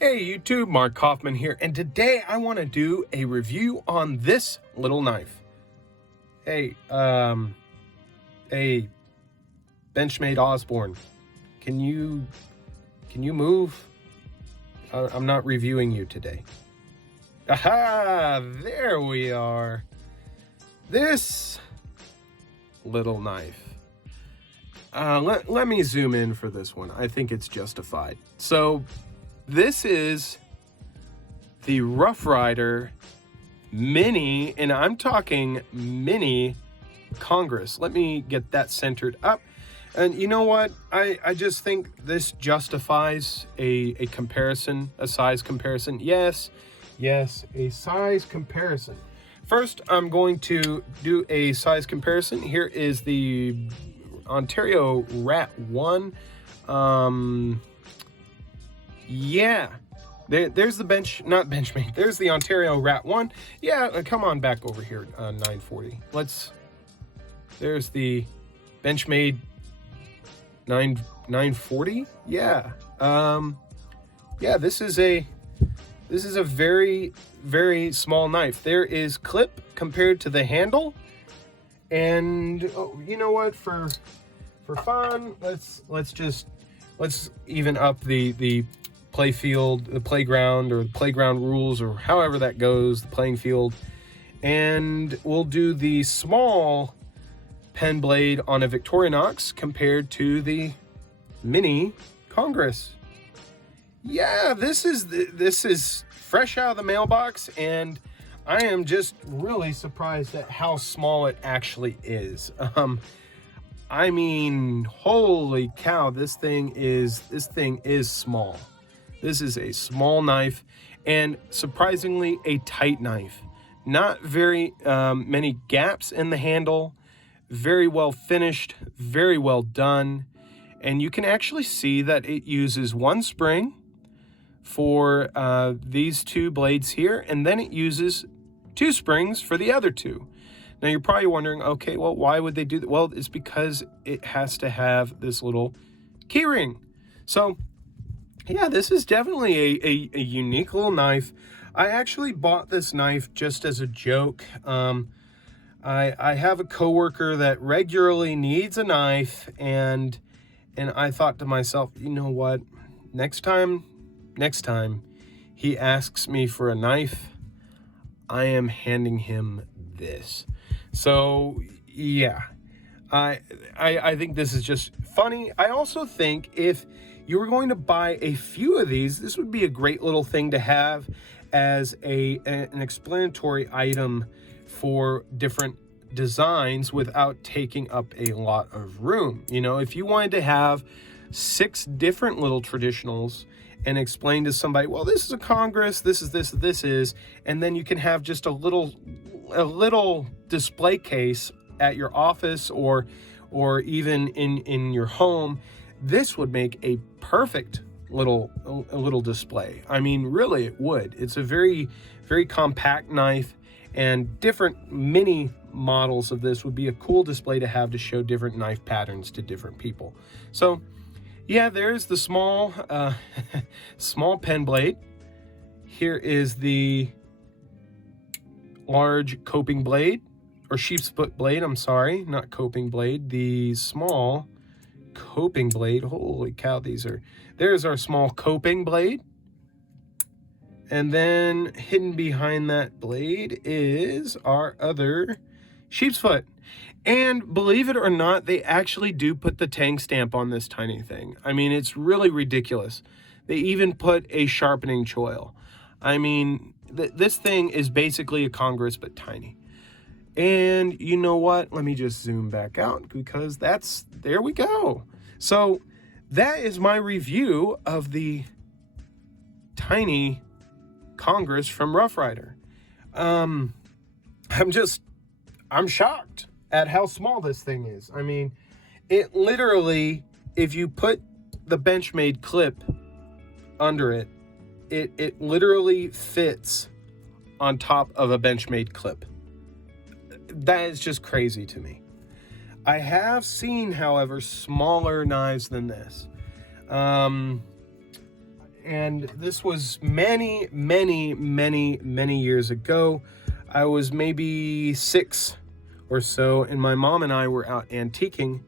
Hey YouTube, Mark Kaufman here, and today I want to do a review on this little knife. Hey, Benchmade Osborne, can you move? I'm not reviewing you today. Aha, there we are. This little knife. Let me zoom in for this one. I think it's justified. So this is the Ryder Mini, and I'm talking Mini Congress. Let me get that centered up. And you know what? I just think this justifies a comparison, a size comparison. Yes, a size comparison. First, I'm going to do a size comparison. Here is the Ontario Rat 1. Yeah, there's the not Benchmade. There's the Ontario Rat 1. Yeah, come on back over here, 940. There's the Benchmade 940. Yeah, yeah. This is a very, very small knife. There is clip compared to the handle, and you know what? For fun, let's even up the playground, or the playground rules, or however that goes, the playing field, and we'll do the small pen blade on a Victorinox compared to the Mini Congress. Yeah, this is fresh out of the mailbox, and I am just really surprised at how small it actually is. I mean, holy cow, this thing is small. This is a small knife, and surprisingly a tight knife. Not very many gaps in the handle. Very well finished, very well done. And you can actually see that it uses one spring for these two blades here, and then it uses two springs for the other two. Now you're probably wondering, okay, well, why would they do that? Well, it's because it has to have this little key ring. So yeah, this is definitely a unique little knife. I actually bought this knife just as a joke. I have a coworker that regularly needs a knife, and I thought to myself, you know what? Next time he asks me for a knife, I am handing him this. So yeah, I think this is just funny. I also think if you were going to buy a few of these, this would be a great little thing to have as an explanatory item for different designs without taking up a lot of room. You know, if you wanted to have 6 different little traditionals and explain to somebody, well, this is a Congress, this is, and then you can have just a little display case at your office or even in your home. This would make a perfect little display. I mean, really, it would. It's a very, very compact knife, and different mini models of this would be a cool display to have to show different knife patterns to different people. So yeah, there's the small small pen blade. Here is the large coping blade, or sheep's foot blade, I'm sorry, not coping blade, the small coping blade. Holy cow, there's our small coping blade. And then hidden behind that blade is our other sheep's foot. And believe it or not, they actually do put the Tang stamp on this tiny thing. I mean, it's really ridiculous. They even put a sharpening choil. I mean, this thing is basically a Congress, but tiny. And you know what? Let me just zoom back out, because there we go. So that is my review of the tiny Congress from Ryder. I'm shocked at how small this thing is. I mean, it literally, if you put the Benchmade clip under it, it literally fits on top of a Benchmade clip. That is just crazy to me. I have seen, however, smaller knives than this. And this was many, many, many, many years ago. I was maybe 6 or so, and my mom and I were out antiquing,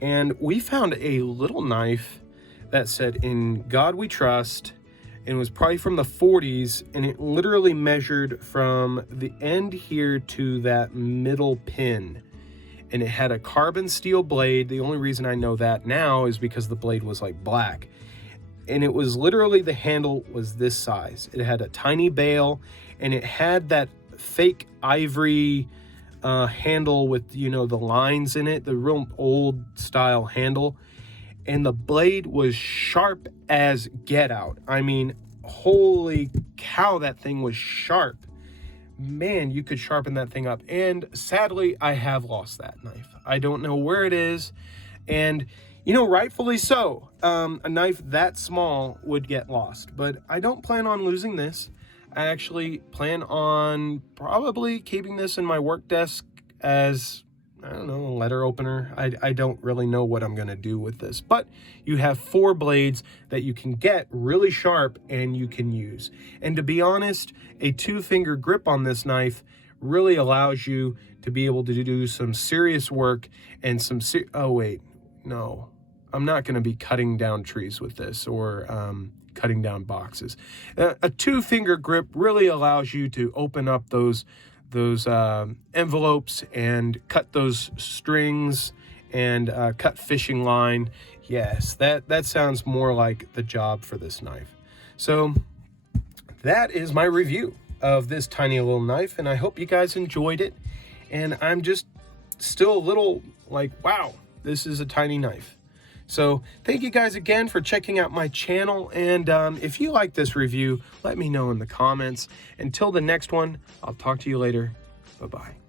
and we found a little knife that said, "In God We Trust," and it was probably from the 40s, and it literally measured from the end here to that middle pin. And it had a carbon steel blade. The only reason I know that now is because the blade was like black. And it was literally, the handle was this size. It had a tiny bail, and it had that fake ivory handle with, you know, the lines in it, the real old style handle. And the blade was sharp as get out. I mean, holy cow, that thing was sharp. Man, you could sharpen that thing up. And sadly, I have lost that knife. I don't know where it is. And, you know, rightfully so. A knife that small would get lost. But I don't plan on losing this. I actually plan on probably keeping this in my work desk as, I don't know, a letter opener. I don't really know what I'm going to do with this. But you have 4 blades that you can get really sharp and you can use. And to be honest, a 2-finger grip on this knife really allows you to be able to do some serious work and some oh wait, no. I'm not going to be cutting down trees with this, or cutting down boxes. A 2-finger grip really allows you to open up those envelopes and cut those strings and cut fishing line. Yes, that sounds more like the job for this knife. So that is my review of this tiny little knife, and I hope you guys enjoyed it. And I'm just still a little like, wow, this is a tiny knife. So thank you guys again for checking out my channel. And if you like this review, let me know in the comments. Until the next one, I'll talk to you later. Bye-bye.